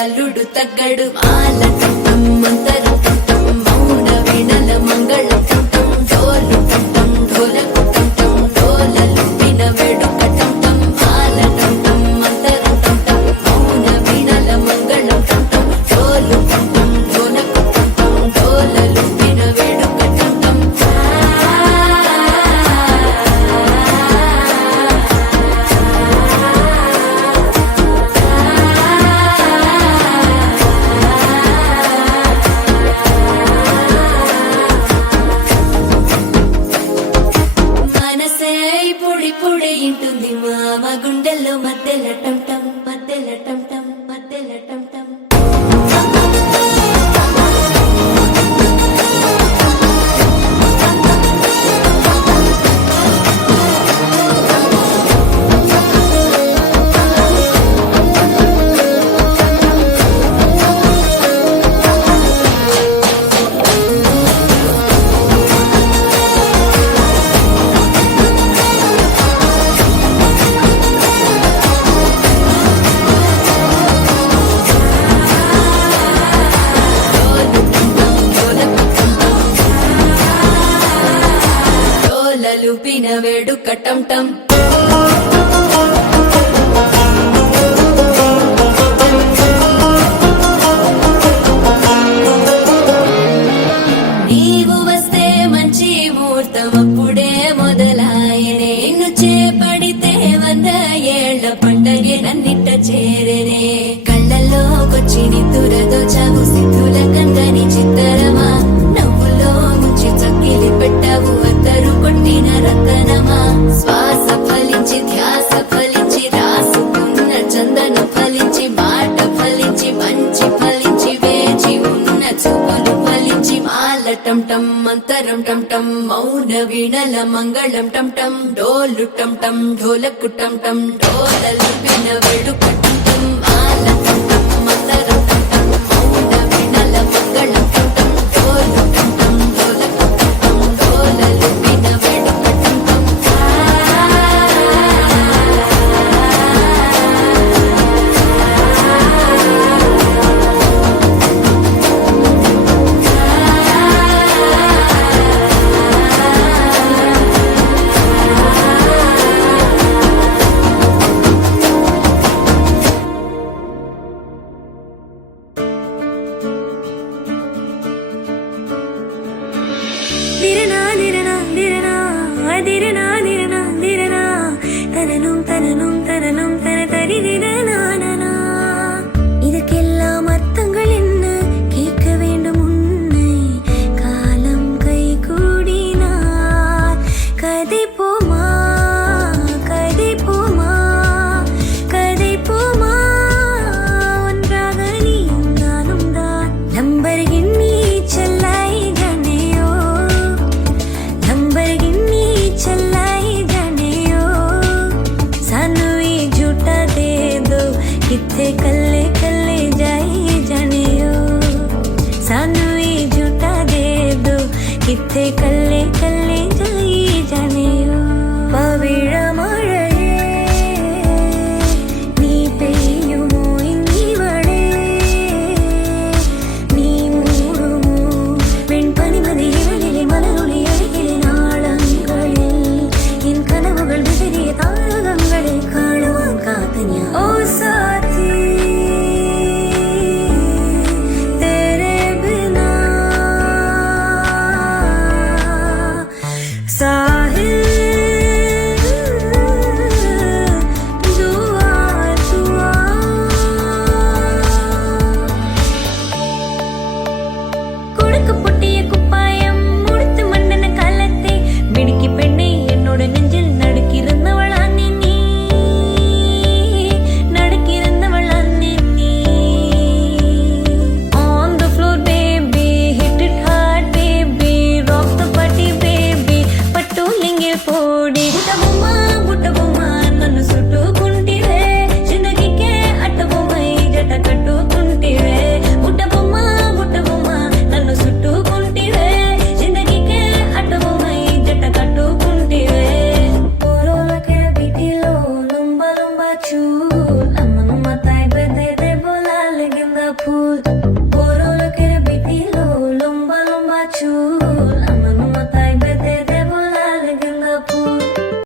అల్లుడు తగ్గడు మాలటం మంతరం టం మౌన వీణల మంగళం టం డోలు టం ఢోలకు టం డోలలు విన వేడుక టం మాలటం మంతరం టం మౌన వీణల మంగళం టం డోలు టం ఢోలకు టం డోలలు విన వేడుక టం పొడి ఇంటుంది మామ గుండెల్లో మధ్యల టం టం మధ్యల టం టం మధ్యల టం టం లుపిన వేడుక టం టం నీవు వస్తే మంచి ముహూర్తం అప్పుడే మొదలాయనే నిన్ను చేపడితే 100 ఏళ్ల పండగే నన్నిట్ట చేరేనే కళ్ళల్లోకొచ్చి నిద్దురదోచావు సిద్ధుల కందని చిత్తరమా నవ్వులో ముంచి చక్కిలి పెట్టావు అద్దరు కొట్టిన రతనమా శ్వాస ఫలించి ధ్యాస ఫలించి రాసుకున్న చందన ఫలించి మాట ఫలించి మంచి ఫలించి వేచి ఉన్న చూపులు ఫలించి మాలటం టం మంతరం టం టం మౌన వీణల మంగళం టం టం డోలు టం టం ఢోలకు టం టం డోలలు విన వేడుక టం టం మాలటం టం మంతరం టం టం మౌన వీణల మంగళం టం టం డోలు టం టం ఢోలకు టం టం డోలలు విన వేడుక టం టం இதற்கெல்லாம் அர்த்தங்கள் என்ன கேட்க வேண்டும் உன்னை காலம் கை கூடினார் கதை போமா கதை போமா கதை போமா ஒன்றாக நீயும் நானும் தான் லம்பர்கின்னி செல்லாய் ஜனையோ லம்பர்கின்னி செல்லாய் ஜனையோ सानू ये झूठा दे दो किथे कल्ले कल्ले जाइए जानियो सानू ये झूठा दे दो किथे कल्ले कल्ले